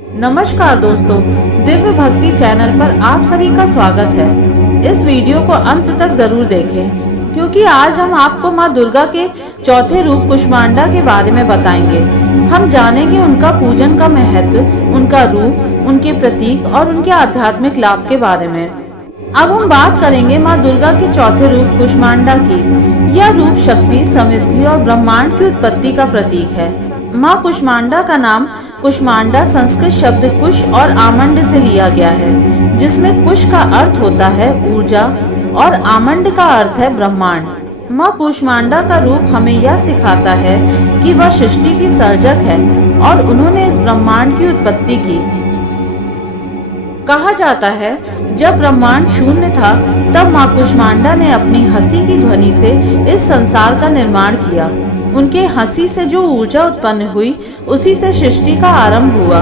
नमस्कार दोस्तों, दिव्य भक्ति चैनल पर आप सभी का स्वागत है। इस वीडियो को अंत तक जरूर देखें क्योंकि आज हम आपको माँ दुर्गा के चौथे रूप कुष्मांडा के बारे में बताएंगे। हम जानेंगे उनका पूजन का महत्व, उनका रूप, उनके प्रतीक और उनके आध्यात्मिक लाभ के बारे में। अब हम बात करेंगे माँ दुर्गा के चौथे रूप कुष्मांडा की। यह रूप शक्ति, समृद्धि और ब्रह्मांड की उत्पत्ति का प्रतीक है। माँ कुष्मांडा का नाम कुष्मांडा संस्कृत शब्द कुश और आमंड से लिया गया है, जिसमें कुश का अर्थ होता है ऊर्जा और आमंड का अर्थ है ब्रह्मांड। माँ कुष्मांडा का रूप हमें यह सिखाता है कि वह सृष्टि की सर्जक है और उन्होंने इस ब्रह्मांड की उत्पत्ति की। कहा जाता है जब ब्रह्मांड शून्य था तब माँ कुष्मांडा ने अपनी हंसी की ध्वनि से इस संसार का निर्माण किया। उनके हंसी से जो ऊर्जा उत्पन्न हुई उसी से सृष्टि का आरंभ हुआ।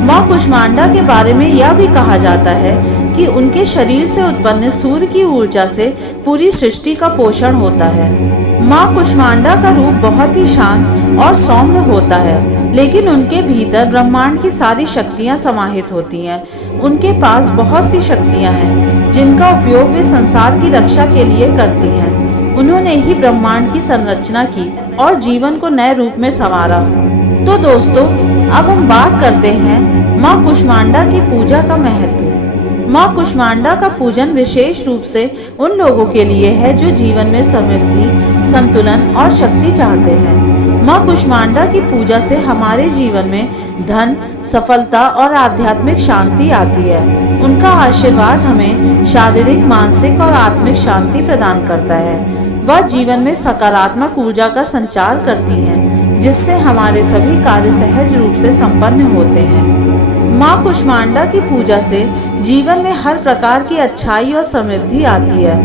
माँ कुष्मांडा के बारे में यह भी कहा जाता है कि उनके शरीर से उत्पन्न सूर्य की ऊर्जा से पूरी सृष्टि का पोषण होता है। माँ कुष्मांडा का रूप बहुत ही शांत और सौम्य होता है, लेकिन उनके भीतर ब्रह्मांड की सारी शक्तियाँ समाहित होती हैं। उनके पास बहुत सी शक्तियाँ हैं जिनका उपयोग वे संसार की रक्षा के लिए करती हैं। उन्होंने ही ब्रह्मांड की संरचना की और जीवन को नए रूप में संवारा। तो दोस्तों, अब हम बात करते हैं माँ कुष्मांडा की पूजा का महत्व। माँ कुष्मांडा का पूजन विशेष रूप से उन लोगों के लिए है जो जीवन में समृद्धि, संतुलन और शक्ति चाहते हैं। माँ कुष्मांडा की पूजा से हमारे जीवन में धन, सफलता और आध्यात्मिक शांति आती है। उनका आशीर्वाद हमें शारीरिक, मानसिक और आत्मिक शांति प्रदान करता है। वह जीवन में सकारात्मक ऊर्जा का संचार करती हैं, जिससे हमारे सभी कार्य सहज रूप से संपन्न होते हैं। माँ कुष्मांडा की पूजा से जीवन में हर प्रकार की अच्छाई और समृद्धि आती है।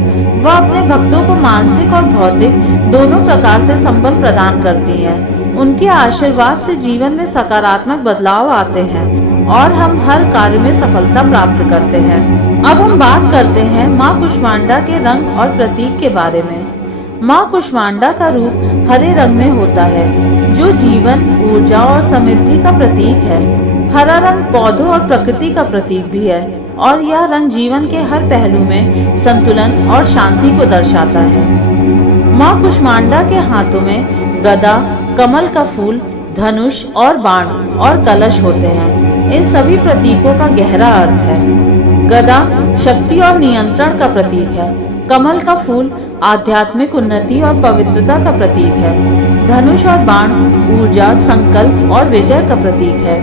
वह अपने भक्तों को मानसिक और भौतिक दोनों प्रकार से संबल प्रदान करती हैं। उनके आशीर्वाद से जीवन में सकारात्मक बदलाव आते हैं और हम हर कार्य में सफलता प्राप्त करते हैं। अब हम बात करते हैं माँ कुष्मांडा के रंग और प्रतीक के बारे में। माँ कुष्मांडा का रूप हरे रंग में होता है, जो जीवन, ऊर्जा और समृद्धि का प्रतीक है। हरा रंग पौधों और प्रकृति का प्रतीक भी है और यह रंग जीवन के हर पहलू में संतुलन और शांति को दर्शाता है। माँ कुष्मांडा के हाथों में गदा, कमल का फूल, धनुष और बाण और कलश होते हैं। इन सभी प्रतीकों का गहरा अर्थ है। गदा शक्ति और नियंत्रण का प्रतीक है। कमल का फूल आध्यात्मिक उन्नति और पवित्रता का प्रतीक है। धनुष और बाण ऊर्जा, संकल्प और विजय का प्रतीक है।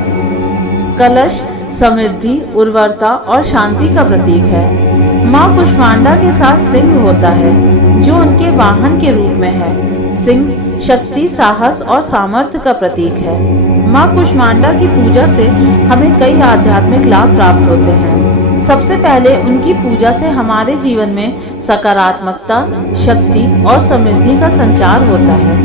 कलश समृद्धि, उर्वरता और शांति का प्रतीक है। माँ कुष्मांडा के साथ सिंह होता है, जो उनके वाहन के रूप में है। सिंह शक्ति, साहस और सामर्थ्य का प्रतीक है। माँ कुष्मांडा की पूजा से हमें कई आध्यात्मिक लाभ प्राप्त होते हैं। सबसे पहले उनकी पूजा से हमारे जीवन में सकारात्मकता, शक्ति और समृद्धि का संचार होता है।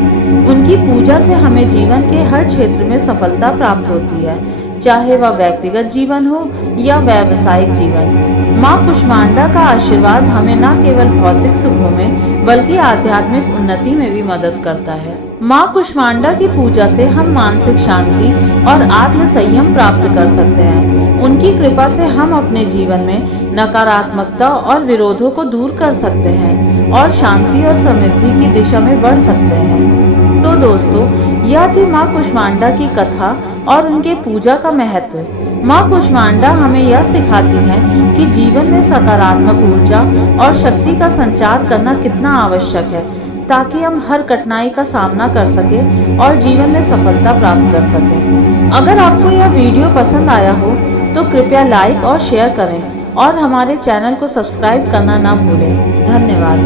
उनकी पूजा से हमें जीवन के हर क्षेत्र में सफलता प्राप्त होती है, चाहे वह व्यक्तिगत जीवन हो या व्यावसायिक जीवन। माँ कुष्मांडा का आशीर्वाद हमें न केवल भौतिक सुखों में बल्कि आध्यात्मिक उन्नति में भी मदद करता है। माँ कुष्मांडा की पूजा से हम मानसिक शांति और आत्म संयम प्राप्त कर सकते हैं। उनकी कृपा से हम अपने जीवन में नकारात्मकता और विरोधों को दूर कर सकते हैं और शांति और समृद्धि की दिशा में बढ़ सकते हैं। तो दोस्तों, यह थी माँ कुष्मांडा की कथा और उनके पूजा का महत्व। माँ कुष्मांडा हमें यह सिखाती हैं कि जीवन में सकारात्मक ऊर्जा और शक्ति का संचार करना कितना आवश्यक है, ताकि हम हर कठिनाई का सामना कर सकें और जीवन में सफलता प्राप्त कर सकें। अगर आपको यह वीडियो पसंद आया हो तो कृपया लाइक और शेयर करें और हमारे चैनल को सब्सक्राइब करना ना भूलें। धन्यवाद।